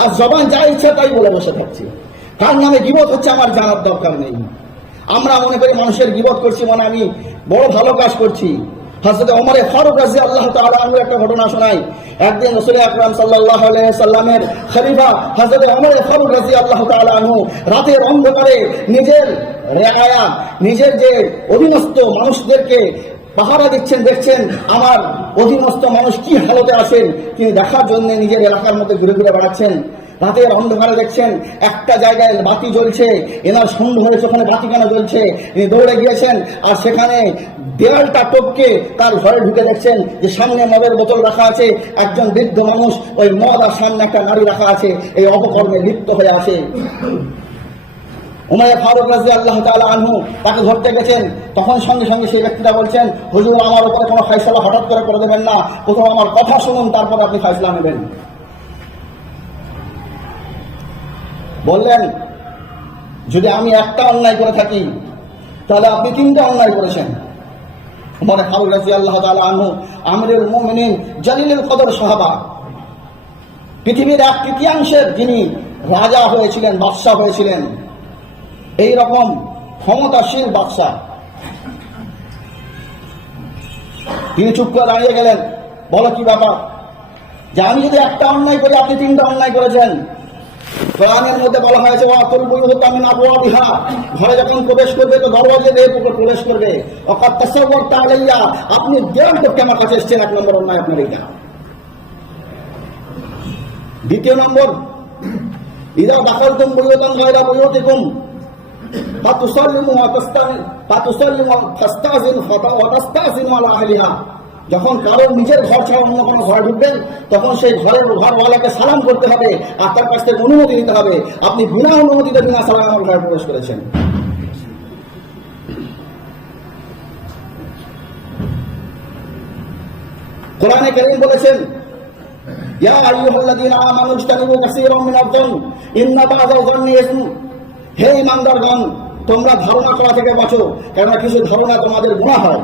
আর জবান যা ইচ্ছা তাই বলে বসে থাকছি। কার নামে গীবত হচ্ছে আমার জানার দরকার নেই। আমরা মনে করি মানুষের গীবত করছি মানে আমি বড় ভালো কাজ করছি। হযরত ওমর ফারুক রাদিয়াল্লাহু তাআলা আনহু একটা ঘটনা শোনায়। একদিন রাসূল আকরাম সাল্লাল্লাহু আলাইহি সাল্লামের খলিফা হযরত ওমর ফারুক রাদিয়াল্লাহু তাআলা আনহু রাতের অন্ধকারে নিজের রেআয়া, নিজের যে অধীনস্থ মানুষদেরকে পাহারা দিচ্ছেন, দেখছেন আমার অধীনস্থ মানুষ কি হালতে আছেন তিনি দেখার জন্য নিজের এলাকার মধ্যে ঘুরে ঘুরে বেড়াচ্ছেন। রাতের অন্ধকারে দেখছেন একটা জায়গায় বাতি জ্বলছে, এনার সন্দেহ হয়েছে ওখানে বাতি কেন জ্বলছে। তিনি দৌড়ে গিয়েছেন আর সেখানে দেয়ালটা টপকে তার ঘরে ঢুকে দেখছেন যে সামনে মদের বোতল রাখা আছে, একজন বৃদ্ধ মানুষ ওই মদ আর সামনে একটা নারী রাখা আছে, এই অপকর্মে লিপ্ত হয়ে আছে। ওমর ফারুক রাদিয়াল্লাহু তাআলা আনহু তাকে ধরতে গেছেন, তখন সঙ্গে সঙ্গে সেই ব্যক্তিটা বলছেন, হুজুর আমার উপরে কোনো ফায়সালা হঠাৎ করে দেবেন না, প্রথম আমার কথা শুনুন তারপর আপনি ফায়সালা নেবেন। বললেন যদি আমি একটা অন্যায় করে থাকি তাহলে আপনি তিনটা অন্যায় করেছেন। ওমর ফারুক রাদিয়াল্লাহু তাআলা আনহু আমিরুল মুমিনিন জালিলুল কদর সাহাবা, পৃথিবীর 1/3 যিনি রাজা হয়েছিলেন, বাদশাহ হয়েছিলেন, এই রকম ক্ষমতাশীল বাদশাহ, তিনি চুপ করে দাঁড়িয়ে গেলেন। বলো কি ব্যাপার যে আমি যদি একটা অন্যায় করি আপনি তিনটা অন্যায় করেছেন। কোরআনের মধ্যে বলা হয়েছে ওয়াতুল বুয়ুতা মিন আবওয়াবিহা, ঘরে যখন প্রবেশ করবে তো দরজা দিয়ে প্রবেশ করবে। ওয়াকাদ তাসাওয়ারতা আলাইয়া, আপনি দেয়াল টপকে আমার কাছে এসেছেন, এক নম্বর অন্যায় আপনার এটা। দ্বিতীয় নম্বর, ইযা দাখালতুম বুয়ুতান গায়রা বুয়ুতিকুম ফাতুসাল্লিমু ফাতাস্তাযিনু আলা আহলিহা, যখন কারোর নিজের ঘর ছাড়া অন্য কোনো ঘরে ঢুকবেন তখন সেই ঘরওয়ালাকে সালাম করতে হবে আর তার কাছ থেকে অনুমতি নিতে হবে। আপনি বিনা অনুমতিতে বিনা সালামে আমার ঘরে প্রবেশ করেছেন। কোরআনে কারীম বলেছেন, ইয়া আইয়ুহাল্লাযীনা আমানু ইজতানিবু কাসীরাম মিনায-যন্নি ইন্না বা'যা-য-যন্নি ইসম, হে ঈমানদারগণ তোমরা ধারণা করা থেকে বাঁচো, কেননা কিছু ধারণা তোমাদের গুনাহ হয়।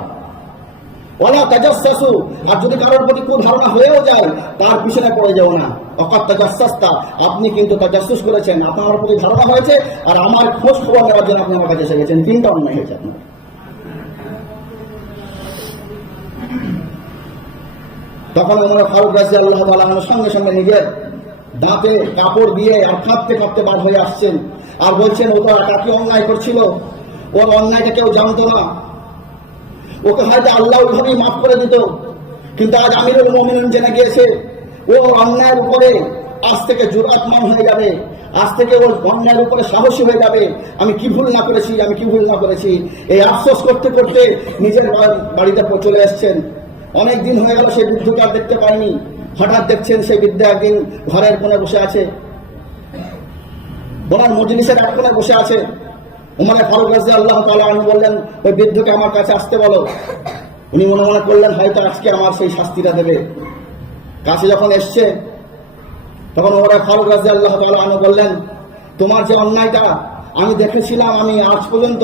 ওয়ালা তাজাসসু, আর যদি কারোর প্রতি কোনো ধারণা হয়েও যায় তার পিছনে পড়ে যাও না। ওয়াকাদ তাজাসসাসতা, আপনি কিন্তু তাজাসসুস করেছেন, আপনার প্রতি ধারণা হয়েছে আর আমার খোঁজ খবর নেওয়ার জন্য আপনি আমার কাছে এসে গেছেন, তিনটা অন্যায় হয়েছে আপনার। তখন ওমর ফারুক রাদিয়াল্লাহু তাআলা সঙ্গে সঙ্গে নিজের দাঁতে কাপড় দিয়ে আর কাঁপতে কাঁপতে বার হয়ে আসছেন আর বলছেন ও তো একাকি অন্যায় করছিল, ওর অন্যায়টা কেউ জানতো না, ওকে হয়তো আল্লাহ ওইভাবেই মাফ করে দিত, কিন্তু আজ আমিরুল মুমিনিন জেনে গিয়েছে ও অন্যায়ের উপরে আজ থেকে জুরআতমান হয়ে যাবে, আজ থেকে ওর অন্যায়ের উপরে সাহসী হয়ে যাবে। আমি কি ভুল না করেছি, আমি কি ভুল না করেছি, এই আফসোস করতে করতে নিজের বাড়িতে চলে এসছেন। অনেক দিন হয়ে গেল সেই বৃদ্ধকে আর দেখতে পাইনি, হঠাৎ দেখছেন সেই বৃদ্ধ একদিন ঘরের কোণে বসে আছে, বলার মজলিসের এক কোণে বসে আছে। ওমর ফারুক রাদিয়াল্লাহু তাআলা আনহু বললেন ওই বৃদ্ধকে আমার কাছে আসতে বলো। উনি মনে মনে করলেন হয়তো আজকে আমার সেই শাস্তিটা দেবে। কাছে যখন এসছে তখন ওমর ফারুক রাদিয়াল্লাহু তাআলা আনহু বললেন তোমার যে অন্যায়টা আমি দেখেছিলাম, আমি আজ পর্যন্ত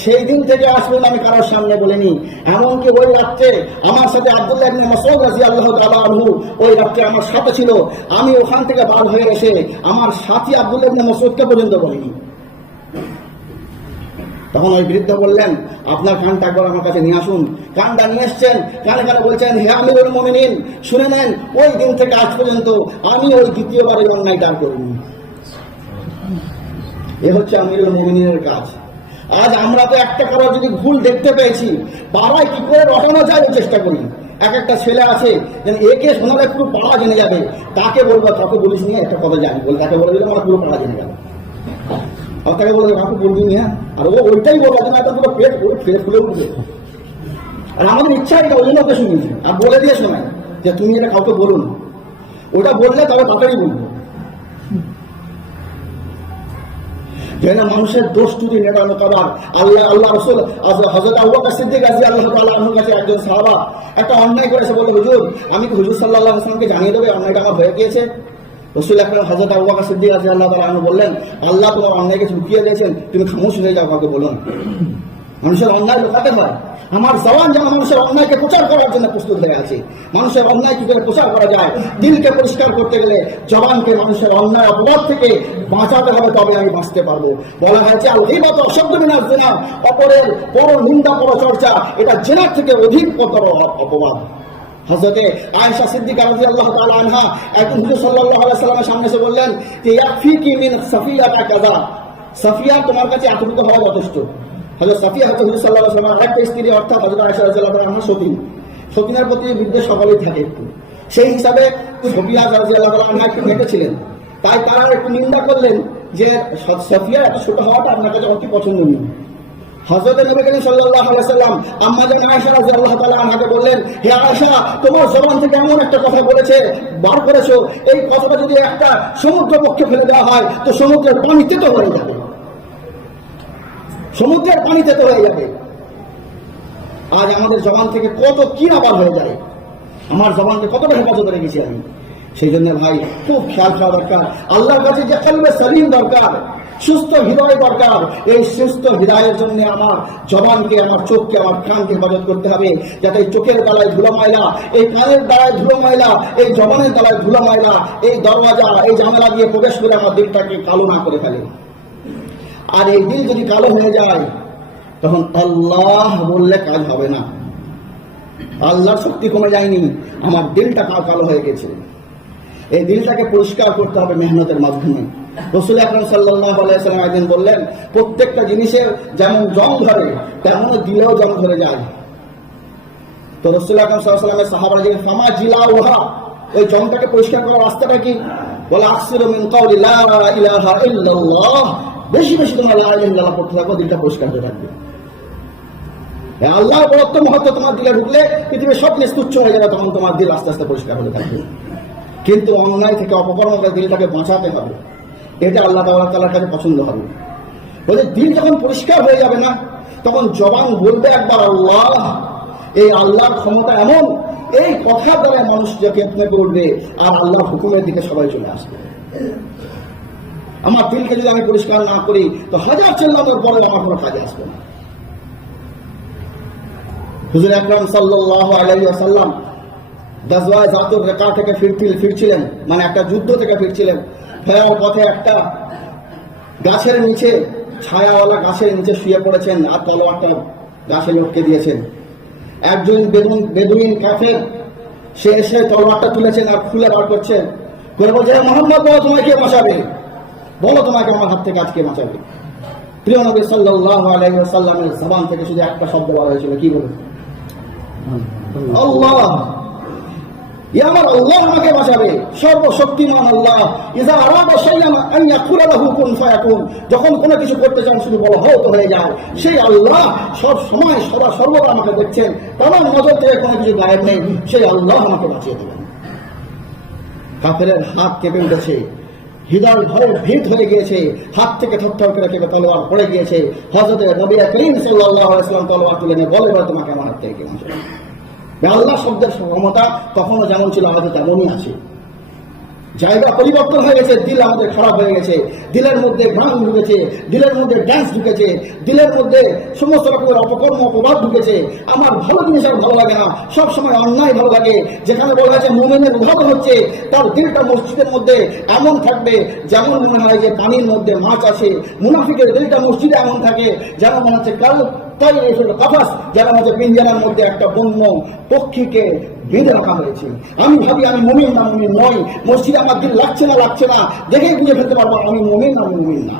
সেই দিন থেকে আজ পর্যন্ত আমি কারোর সামনে বলিনি। এমনকি ওই রাত্রে আমার সাথে আব্দুল্লাহ ইবনে মাসউদ রাদিয়াল্লাহু তাআলা আনহু ওই রাত্রে আমার সাথে ছিল, আমি ওখান থেকে বার হয়ে এসে আমার সাথী আব্দুল্লাহ ইবনে মাসউদকে পর্যন্ত বলিনি। তখন ওই বৃদ্ধ বললেন আপনার কানটা একবার আমার কাছে নিয়ে আসুন। কানটা নিয়ে এসছেন, কানে কানে বলছেন হে আমিরুল মুমিনিন শুনে নেন, ওই দিন থেকে আজ পর্যন্ত আমি ওই দ্বিতীয়বার এই অন্যায়টা আর করিনি। এ হচ্ছে আমিরুল মুমিনিনের কাজ। আজ আমরা তো একটা কারো যদি ভুল দেখতে পেয়েছি পাড়ায় কি করে রটানো যায় ওই চেষ্টা করি। এক একটা ছেলে আছে একে শোনালে পুরো পাড়া জেনে যাবে, তাকে বলবো কাউকে বলিস নিয়ে একটা কথা জানি বলে তাকে বলে দিলে আমার পুরো পাড়া জেনে যাবে, আর তাকে বলবে কাউকে বলবি না, আর ও ওইটাই বলবে না, একটা পুরো পেট ফুলে উঠবে। আর আমাদের ইচ্ছা এটা ওই জন্য ওকে শুনিয়েছি আর বলে দিয়ে শোনায় যে তুমি এটা কাউকে বলো না, ওটা বললে তবে তাড়াতাড়ি বলবো। যেন মানুষের দোষ ত্রুটি মেটানো করার আল্লাহ রাসূল হযরত আবু বকর সিদ্দিক রাদিয়াল্লাহু তাআলা আনহুর কাছে একজন সাহাবা একটা অন্যায় করেছে, বলে হুজুর আমি কি হুজুর সাল্লাল্লাহু আলাইহি ওয়াসাল্লামকে জানিয়ে দেবে অন্যায়টা আমার হয়ে গিয়েছে? রাসূল আকরাম হযরত আবু বকর সিদ্দিক রাদিয়াল্লাহু তাআলা আনহু বললেন আল্লাহ তোমার অন্যায়কে লুকিয়ে দিয়েছেন, তুমি খামোশ হয়ে যাও, কাউকে বলো না। মানুষের অন্যায় লুকাতে হয়, আমার জবান যেন মানুষের অন্যায়কে প্রচার করার জন্য প্রস্তুত হয়ে আছে। মানুষের অন্যায় কি করে প্রচার করা যায়, দিলকে পরিষ্কার করতে গেলে জবানকে মানুষের অন্যায় অপরাধ থেকে বাঁচাতে হবে, তবে আমি বাঁচতে পারবো। বলা হয়েছে আল গীবাত অশাদ্দু মিনাজ জিনা, অপরের পর নিন্দা পর চর্চা এটা জিনার থেকে অধিক অপবাদ। হযরতে আয়েশা সিদ্দিকা রাদিয়াল্লাহু তাআলা আনহা একদিন হুজুর সাল্লাল্লাহু আলাইহি ওয়াসাল্লামের সামনে এসে বললেন যে ইয়াফিকি মিন সাফিয়া কাযা, সাফিয়া তোমার কাছে এতটুকু হওয়া যথেষ্ট। হযরত সাফিয়া হচ্ছে হুজুর সাল্লাল্লাহু আলাইহি ওয়াসাল্লামের আরেকটা স্ত্রী, অর্থাৎ হযরত আয়েশা রাদিয়াল্লাহু আনহা সতীন। সতীনের প্রতি বিদ্বেষ সকলেই থাকে একটু, সেই হিসাবে সাফিয়া রাদিয়াল্লাহু আনহা একটু ঘেটেছিলেন। তাই তারা একটু নিন্দা করলেন যে সাফিয়া এত ছোট হওয়াটা আপনার কাছে অতি পছন্দনীয়। হযরত নবী করিম সাল্লাল্লাহু আলাইহি ওয়াসাল্লাম আম্মা জান আয়েশা রাদিয়াল্লাহু তাআলা আনহাকে বললেন, হে আয়েশা, তোমার জবান থেকে এমন একটা কথা বলেছে, বার করেছো, এই কথাটা যদি একটা সমুদ্র পক্ষে ফেলে দেওয়া হয় তো সমুদ্রের পানিতে তো হয়ে যাবে, সমুদ্রের পানিতে তো হয়ে যাবে। আজ আমাদের জবান থেকে কত কি না বার হয়ে যায়, আমার জবানকে কতটা হেফাজত রেখেছি আমি। সেই জন্য ভাই খুব খেয়াল করা দরকার, আল্লাহর কাছে যে কলবে সলিম দরকার, সুস্থ হৃদয় দরকার। এই সুস্থ হৃদয়ের জন্য আমার জবানকে, আমার চোখকে, আমার কানকে হেফাজত করতে হবে, যাতে চোখের তলায় ধুলো ময়লা, এই কানের তলায় ধুলো ময়লা, এই জবানের তলায় ধুলো ময়লা, এই দরওয়াজা, এই জানালা দিয়ে প্রবেশ করে আমার দিলটাকে কালো না করে ফেলে। আর এই দিল যদি কালো হয়ে যায় তখন আল্লাহ বললে কাজ হবে না, আল্লাহর শক্তি কমে যায়নি, আমার দিলটা কালো হয়ে গেছে। এই দিলটাকে পরিষ্কার করতে হবে মেহনতের মাধ্যমে। রাসূল আকরাম সাল্লাল্লাহু আলাইহি ওয়াসাল্লাম একদিন বললেন, প্রত্যেকটা জিনিসের যেমন জং ধরে তেমন দিলেও জং ধরে যায়। তো রাসূল আকরাম সাল্লাল্লাহু আলাইহি ওয়াসাল্লামের সাহাবারা যে ফামা জিলাউহা, ওই জংটাকে পরিষ্কার করার রাস্তাটা কি? বলা আকসিরু মিন কাউলি লা ইলাহা ইল্লাল্লাহ, বেশি বেশি তোমরা লা ইলাহা ইল্লাল্লাহ পড়তে থাকো, দিলটা পরিষ্কার হয়ে থাকবে। আল্লাহর বড়ত্ব মহত্ব তোমার দিলে ঢুকলে পৃথিবীর সব জিনিস তুচ্ছ হয়ে যাবে, তখন তোমার দিল আস্তে আস্তে পরিষ্কার হতে থাকবে। কিন্তু অন্যায় থেকে অপকর্ম থেকে দিলটাকে বাঁচাতে হবে, এটা আল্লাহ তাআলার কাছে পছন্দ হবে। বলে দিল যখন পরিষ্কার হয়ে যাবে না, তখন জবান বলবে একবার আল্লাহ। এই আল্লাহর ক্ষমতা এমন, এই কথার দ্বারা মানুষ যাকে আপনি করবে আর আল্লাহর হুকুমের দিকে সবাই চলে আসবে। আমার দিলকে যদি আমি পরিষ্কার না করি তো হাজার চিল্লানোর পরে আমার কোনো কাজে আসবে না। হুজুর আকরাম সাল্লাল্লাহু আলাইহি ওয়াসাল্লাম গাজওয়ায়ে যাতুর রিকা থেকে ফিরছিলেন, মানে একটা যুদ্ধ থেকে ফিরছিলেন। ফেরার পথে একটা গাছের নিচে, ছায়াওয়ালা গাছের নিচে শুয়ে পড়েছেন আর তলোয়ারটা গাছে লটকে দিয়েছেন। একজন বেদুইন কাফের সে এসে তলোয়ারটা তুলেছেন আর খুলে বার করছেন, করে বলছে, মুহাম্মদ বলো তোমায় কে বাঁচাবে, বলো তোমাকে আমার হাত থেকে আজকে বাঁচাবে। প্রিয় নবী সাল্লাল্লাহু আলাইহি ওয়াসাল্লামের জবান থেকে শুধু একটা শব্দ বলা হয়েছিল, কি বলে? আল্লাহ। আমার আল্লাহ আমাকে বাঁচাবে, সর্বশক্তিমান আল্লাহ। ইযা আরাদা শাইআন আন ইয়াকুলা লাহু কুন ফায়াকুন, যখন কোনো কিছু করতে চান শুধু বলো হও তো হয়ে যায়। সেই আল্লাহ সব সময় সর্বদা আমাকে দেখছেন, তার নজর থেকে কোনো কিছু গায়েব নেই, সেই আল্লাহ আমাকে বাঁচিয়ে দেবেন। কাফেরের হাত কেঁপে উঠেছে, হৃদয় ভয়ে ভীত হয়ে গিয়েছে, হাত থেকে থরথর করে কেঁপে তলোয়ার পড়ে গিয়েছে। হযরত নবী করিম সাল্লাল্লাহু আলাইহি ওয়াসাল্লাম তলোয়ার তুলে নিয়ে বলে, তোমাকে আমার হাত থেকে কে বাঁচাবে? আল্লাহ শব্দের ক্ষমতা তখনও যেমন ছিল আমাদের তেমনই আছে। জায়গা পরিবর্তন হয়ে গেছে, দিল আমাদের খারাপ হয়ে গেছে, দিলের মধ্যে গান ঢুকেছে, দিলের মধ্যে ড্যান্স ঢুকেছে, দিলের মধ্যে সমস্ত রকমের অপকর্ম অপবাদ ঢুকেছে। আমার ভালো জিনিস আর ভালো লাগে না, সবসময় অন্যায় ভালো লাগে। যেখানে বলা আছে মুমিনের উদ্ধার হচ্ছে, তার দিলটা মসজিদের মধ্যে এমন থাকবে যেমন মনে হয় যে পানির মধ্যে মাছ আছে। মুনাফিকের দিলটা মসজিদে এমন থাকে যেন মনে হচ্ছে কাল তাই এসব কাফাস, যারা আমাদের পিঞ্জারার মধ্যে একটা বন্য পক্ষীকে বেঁধে রাখা হয়েছে। আমি ভাবি আমি মুমিন না মুমিন নই, মসজিদে আমার দিল লাগছে না, দেখেই বুঝে ফেলতে পারবো আমি মুমিন না মুমিন না।